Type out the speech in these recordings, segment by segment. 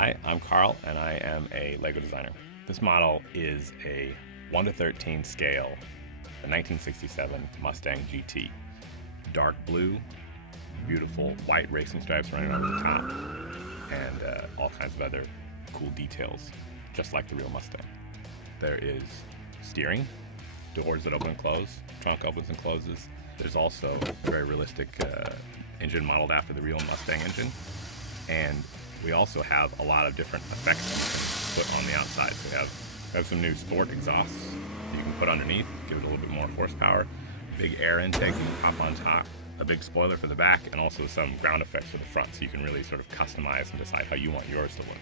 Hi, I'm Carl, and I am a LEGO designer. This model is a 1:13 scale, a 1967 Mustang GT. Dark blue, beautiful white racing stripes running over the top, and all kinds of other cool details, just like the real Mustang. There is steering, doors that open and close, trunk opens and closes. There's also a very realistic engine modeled after the real Mustang engine, and we also have a lot of different effects you can put on the outside. So we have some new sport exhausts you can put underneath, give it a little bit more horsepower, big air intake you can pop on top, a big spoiler for the back, and also some ground effects for the front, so you can really sort of customize and decide how you want yours to look.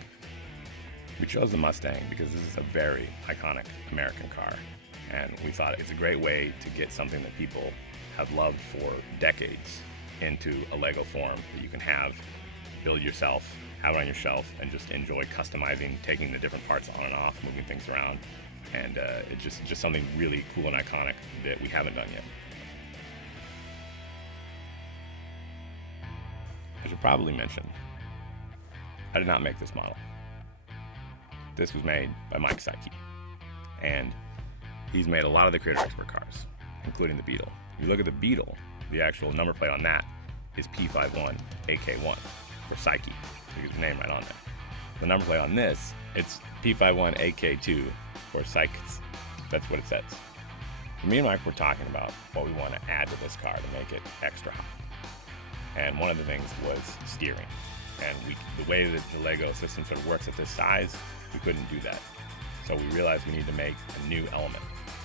We chose the Mustang because this is a very iconic American car, and we thought it's a great way to get something that people have loved for decades into a LEGO form that you can have, build yourself, have it on your shelf, and just enjoy customizing, taking the different parts on and off, moving things around, and it's just something really cool and iconic that we haven't done yet. I should probably mention, I did not make this model. This was made by Mike Psyche, and he's made a lot of the Creator Expert cars, including the Beetle. If you look at the Beetle, the actual number plate on that is P51AK1 for Psyche. So you get the name right on there. The number plate on this, it's P51AK2 for Psyches. That's what it says. Me and Mike were talking about what we want to add to this car to make it extra hot. And one of the things was steering. And the way that the LEGO system sort of works at this size, we couldn't do that. So we realized we need to make a new element.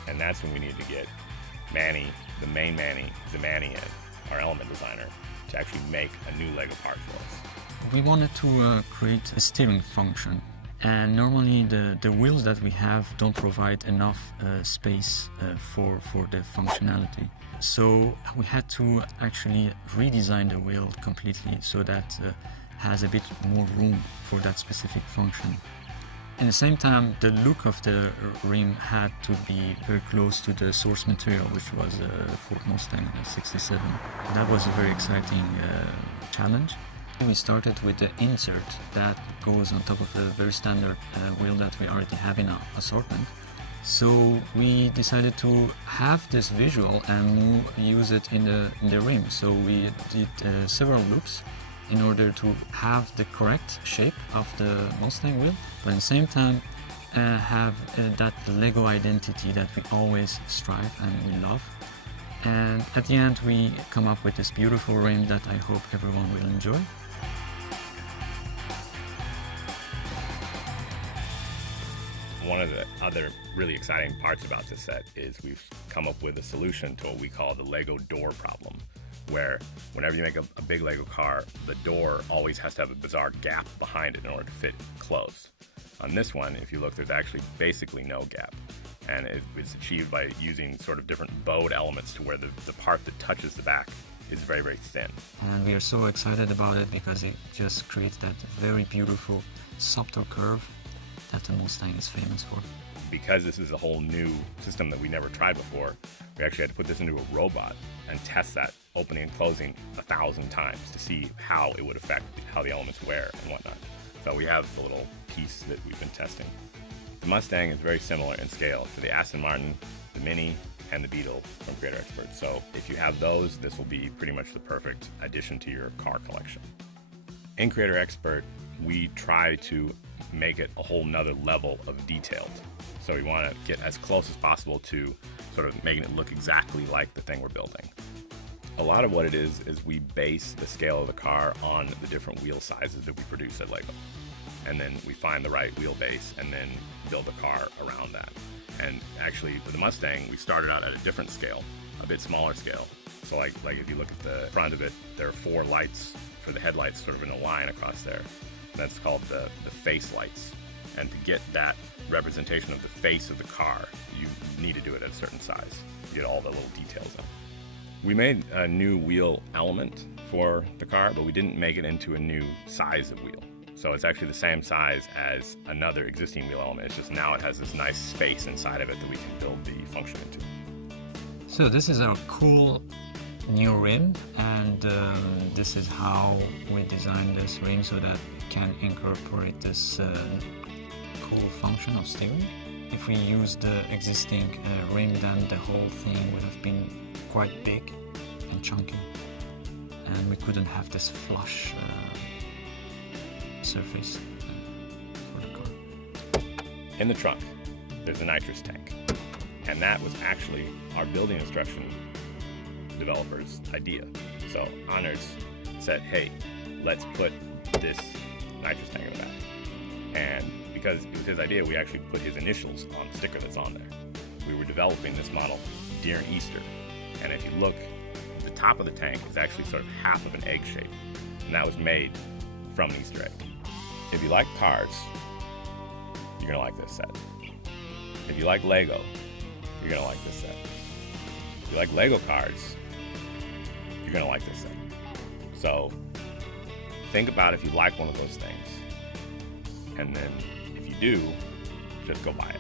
And that's when we need to get Manny, the main Manny, Zamani in, our element designer, to actually make a new LEGO part for us. We wanted to create a steering function, and normally the wheels that we have don't provide enough space for the functionality. So we had to actually redesign the wheel completely so that has a bit more room for that specific function. At the same time, the look of the rim had to be very close to the source material, which was a Ford Mustang 67. That was a very exciting challenge. We started with the insert that goes on top of a very standard wheel that we already have in our assortment. So we decided to have this visual and use it in the rim. So we did several loops in order to have the correct shape of the Mustang wheel, but at the same time have that LEGO identity that we always strive and we love. And at the end we come up with this beautiful rim that I hope everyone will enjoy. One of the other really exciting parts about this set is we've come up with a solution to what we call the LEGO door problem, where whenever you make a big LEGO car, the door always has to have a bizarre gap behind it in order to fit closed. On this one, if you look, there's actually basically no gap, and it's achieved by using sort of different bowed elements to where the part that touches the back is very, very thin. And we are so excited about it because it just creates that very beautiful subtle curve that the Mustang is famous for. Because this is a whole new system that we never tried before, we actually had to put this into a robot and test that opening and closing 1,000 times to see how it would affect how the elements wear and whatnot. So we have the little piece that we've been testing. The Mustang is very similar in scale to the Aston Martin, the Mini, and the Beetle from Creator Expert. So if you have those, this will be pretty much the perfect addition to your car collection. In Creator Expert, we try to make it a whole nother level of detailed. So we want to get as close as possible to sort of making it look exactly like the thing we're building. A lot of what it is we base the scale of the car on the different wheel sizes that we produce at LEGO. And then we find the right wheelbase and then build a car around that. And actually, with the Mustang, we started out at a different scale, a bit smaller scale. So like if you look at the front of it, there are 4 lights for the headlights sort of in a line across there. That's called the face lights. And to get that representation of the face of the car, you need to do it at a certain size to get all the little details in. We made a new wheel element for the car, but we didn't make it into a new size of wheel. So it's actually the same size as another existing wheel element. It's just now it has this nice space inside of it that we can build the function into. So this is our cool new rim, and this is how we designed this rim so that can incorporate this cool function of steering. If we use the existing ring, then the whole thing would have been quite big and chunky, and we couldn't have this flush surface for the car. In the trunk, there's a nitrous tank, and that was actually our building instruction developer's idea. So Anders said, hey, let's put this nitrous tank in the back. And because it was his idea, we actually put his initials on the sticker that's on there. We were developing this model during Easter, and if you look, the top of the tank is actually sort of half of an egg shape, and that was made from an Easter egg. If you like cars, you're gonna like this set. If you like Lego, you're gonna like this set. If you like Lego cars, you're gonna like this set. So think about if you like one of those things, and then if you do, just go buy it.